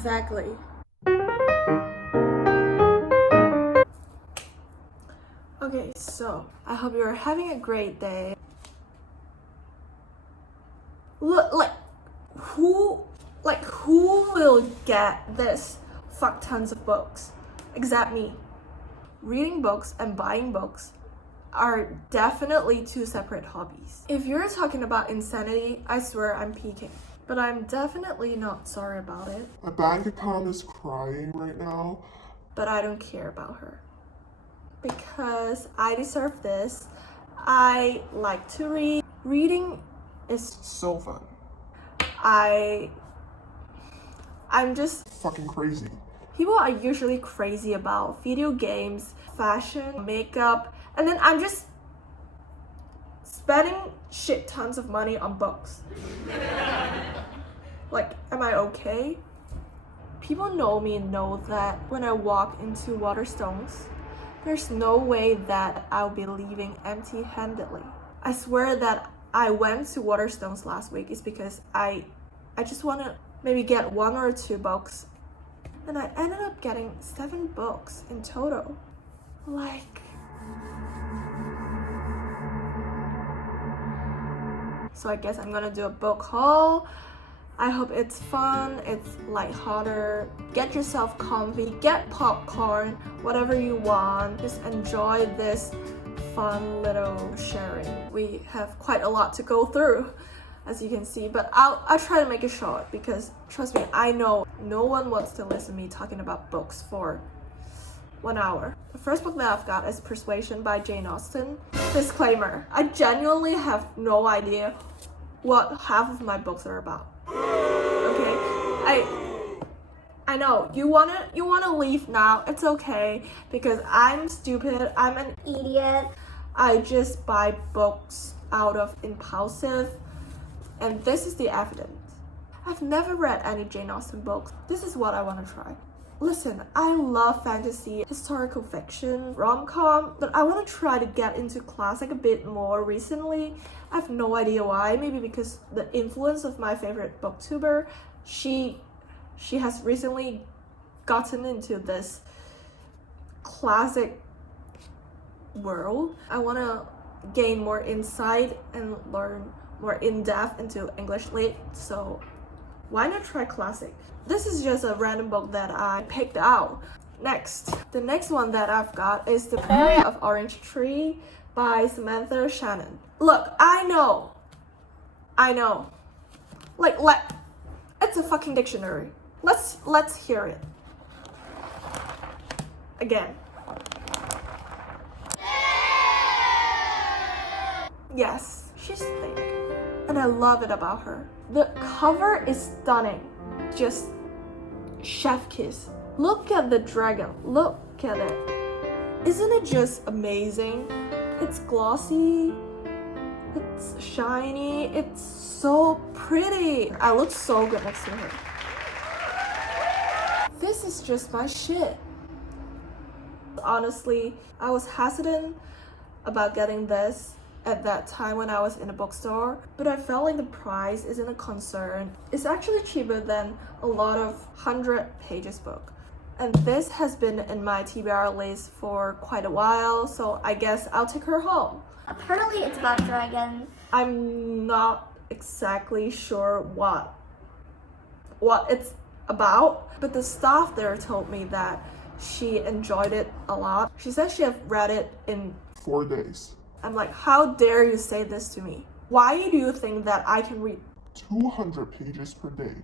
Exactly. Okay, so I hope you're having a great day. Look, who will get this fuck tons of books except me? Reading books and buying books are definitely two separate hobbies. If you're talking about insanity, I swear I'm peaking. But I'm definitely not sorry about it. My bank account is crying right now. But I don't care about her. Because I deserve this. I like to read. Reading is So fun. I'm just Fucking crazy. people are usually crazy about video games, fashion, makeup, and then I'm just spending shit tons of money on books. Like, am I okay? People know me and know that when I walk into Waterstones, there's no way that I'll be leaving empty-handedly. I swear that I went to Waterstones last week is because I just want to maybe get 1 or 2 books, and I ended up getting 7 books in total. Like, so I guess I'm gonna do a book haul. I hope it's fun, it's lighthearted. Get yourself comfy, get popcorn, whatever you want. Just enjoy this fun little sharing. We have quite a lot to go through, as you can see, but I'll try to make it short because trust me, I know no one wants to listen to me talking about books for 1 hour. The first book that I've got is Persuasion by Jane Austen. Disclaimer, I genuinely have no idea what half of my books are about. Okay, I know you wanna leave now. It's okay because I'm stupid. I'm an idiot. I just buy books out of impulsive, and this is the evidence. I've never read any Jane Austen books. This is what I want to try. Listen, I love fantasy, historical fiction, rom-com, but I want to try to get into classic a bit more recently. I have no idea why. Maybe because the influence of my favorite booktuber, she has recently gotten into this classic world. I want to gain more insight and learn more in-depth into English lit, so why not try classic? This is just a random book that I picked out. The next one that I've got is The Prairie of Orange Tree by Samantha Shannon. Look, I know. Like, it's a fucking dictionary. Let's hear it. Again. Yes, she's thick. And I love it about her. The cover is stunning. Just chef kiss. Look at the dragon. Look at it. Isn't it just amazing? It's glossy. It's shiny. It's so pretty. I look so good next to her. This is just my shit. Honestly, I was hesitant about getting this at that time when I was in a bookstore, but I felt like the price isn't a concern. It's actually cheaper than a lot of 100 pages book. And this has been in my TBR list for quite a while, so I guess I'll take her home. Apparently it's about dragon. I'm not exactly sure what it's about, but the staff there told me that she enjoyed it a lot. She said she had read it in 4 days. I'm like, how dare you say this to me? Why do you think that I can read 200 pages per day,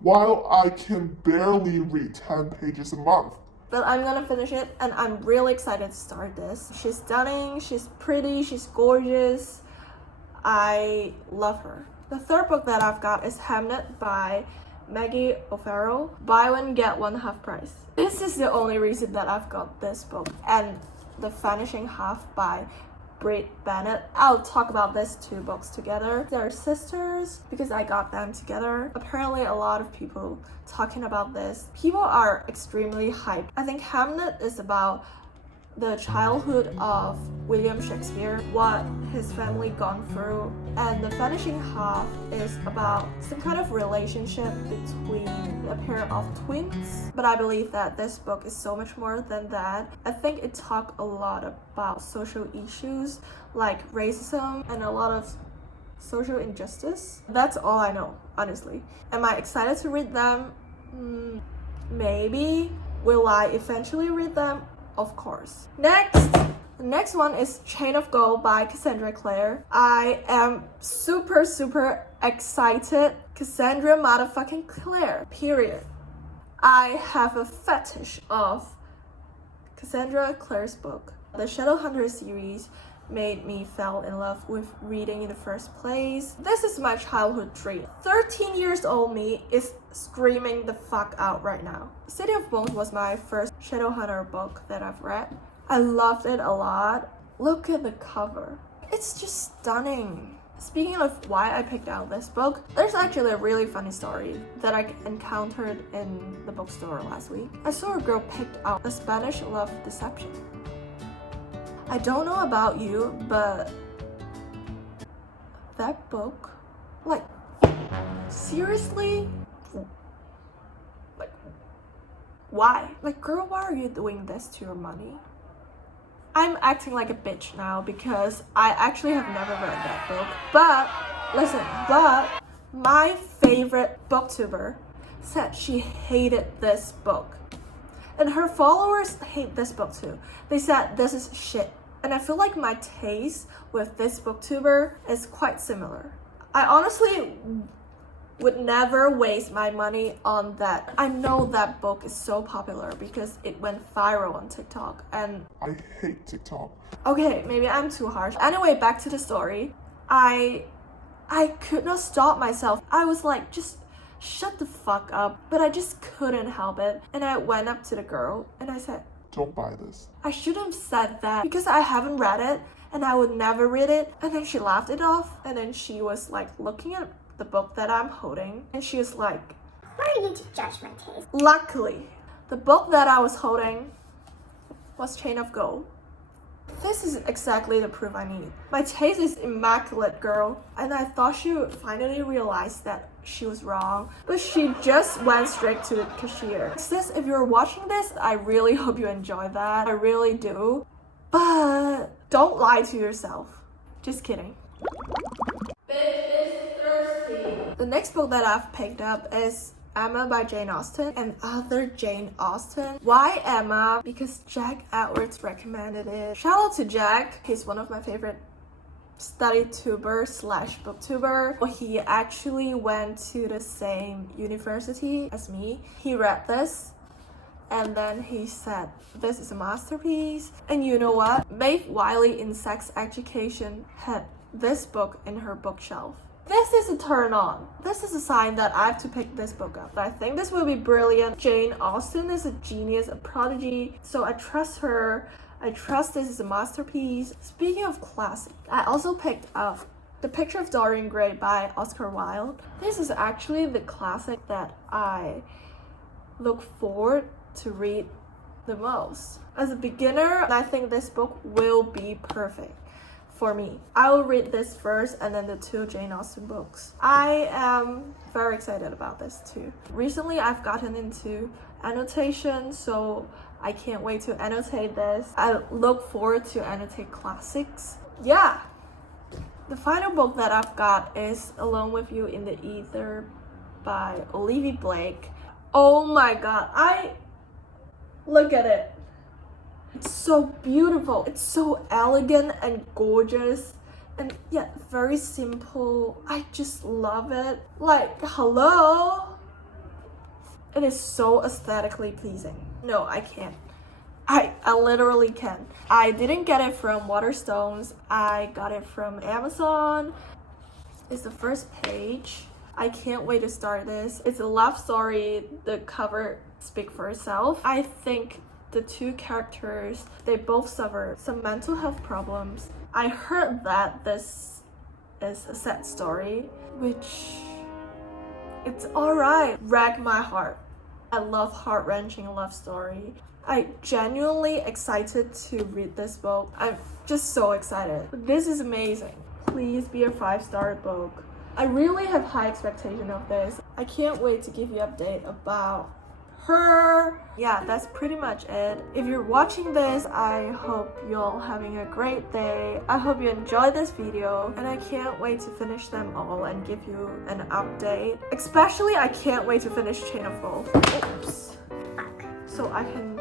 while I can barely read 10 pages a month? But I'm gonna finish it, and I'm really excited to start this. She's stunning, she's pretty, she's gorgeous. I love her. The third book that I've got is Hamnet by Maggie O'Farrell. Buy one, get one half price. This is the only reason that I've got this book. And The Vanishing Half by Brit Bennett. I'll talk about these 2 books together. They're sisters because I got them together. Apparently a lot of people talking about this. People are extremely hyped. I think Hamnet is about the childhood of William Shakespeare, what his family gone through, and the finishing half is about some kind of relationship between a pair of twins. But I believe that this book is so much more than that. I think it talked a lot about social issues like racism and a lot of social injustice. That's all I know, honestly. Am I excited to read them? Maybe. Will I eventually read them? Of course. The next one is Chain of Gold by Cassandra Clare. I am super excited. Cassandra motherfucking Clare, period. I have a fetish of Cassandra Clare's book. The Shadowhunter series made me fall in love with reading in the first place. This is my childhood dream. 13 years old me is screaming the fuck out right now. City of Bones was my first Shadowhunter book that I've read. I loved it a lot. Look at the cover. It's just stunning. Speaking of why I picked out this book, there's actually a really funny story that I encountered in the bookstore last week. I saw a girl picked out A Spanish Love Deception. I don't know about you, but that book, like, seriously? Like, why? Like, girl, why are you doing this to your money? I'm acting like a bitch now because I actually have never read that book. But, listen, my favorite booktuber said she hated this book. And her followers hate this book too. They said this is shit. And I feel like my taste with this booktuber is quite similar. I honestly would never waste my money on that. I know that book is so popular because it went viral on TikTok and I hate TikTok. okay, maybe I'm too harsh. Anyway, back to the story. I could not stop myself. I was like, just shut the fuck up. But I just couldn't help it. And I went up to the girl and I said, don't buy this. I shouldn't have said that because I haven't read it and I would never read it. And then she laughed it off and then she was like looking at the book that I'm holding and she was like, why are you to judge my taste? Luckily, the book that I was holding was Chain of Gold. This is exactly the proof I need. My taste is immaculate, girl. And I thought she would finally realize that she was wrong, but she just went straight to the cashier. Sis, if you're watching this, I really hope you enjoy that. I really do. But don't lie to yourself. Just kidding. Bitch is thirsty. The next book that I've picked up is Emma by Jane Austen and other Jane Austen. Why Emma? Because Jack Edwards recommended it. Shout out to Jack. He's one of my favorite study tuber slash booktuber. He actually went to the same university as me. He read this and then he said, this is a masterpiece. And you know what? Maeve Wiley in Sex Education had this book in her bookshelf. This is a turn on. This is a sign that I have to pick this book up. I think this will be brilliant. Jane Austen is a genius, a prodigy, so I trust her. I trust this is a masterpiece. Speaking of classic, I also picked up The Picture of Dorian Gray by Oscar Wilde. This is actually the classic that I look forward to read the most. As a beginner, I think this book will be perfect for me. I will read this first and then the two Jane Austen books. I am very excited about this too. Recently, I've gotten into annotation, so I can't wait to annotate this. I look forward to annotate classics. Yeah. The final book that I've got is Alone with You in the Ether by Olivia Blake. Oh my god, look at it. It's so beautiful. It's so elegant and gorgeous and yet very simple. I just love it. Like, hello? It is so aesthetically pleasing. No, I can't. I literally can. I didn't get it from Waterstones. I got it from Amazon. It's the first page. I can't wait to start this. It's a love story. The cover speaks for itself. I think the two characters, they both suffer some mental health problems. I heard that this is a sad story, which it's alright. Wreck my heart. I love heart-wrenching love story. I genuinely excited to read this book. I'm just so excited. This is amazing. Please be a 5-star book. I really have high expectation of this. I can't wait to give you an update about her. Yeah, that's pretty much it. If you're watching this, I hope you're all having a great day. I hope you enjoyed this video, and I can't wait to finish them all and give you an update. Especially, I can't wait to finish Chain of Gold. Oops. So I can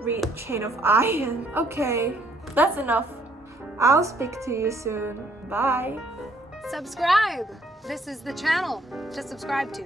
read Chain of Iron. Okay, that's enough. I'll speak to you soon. Bye. Subscribe. This is the channel to subscribe to.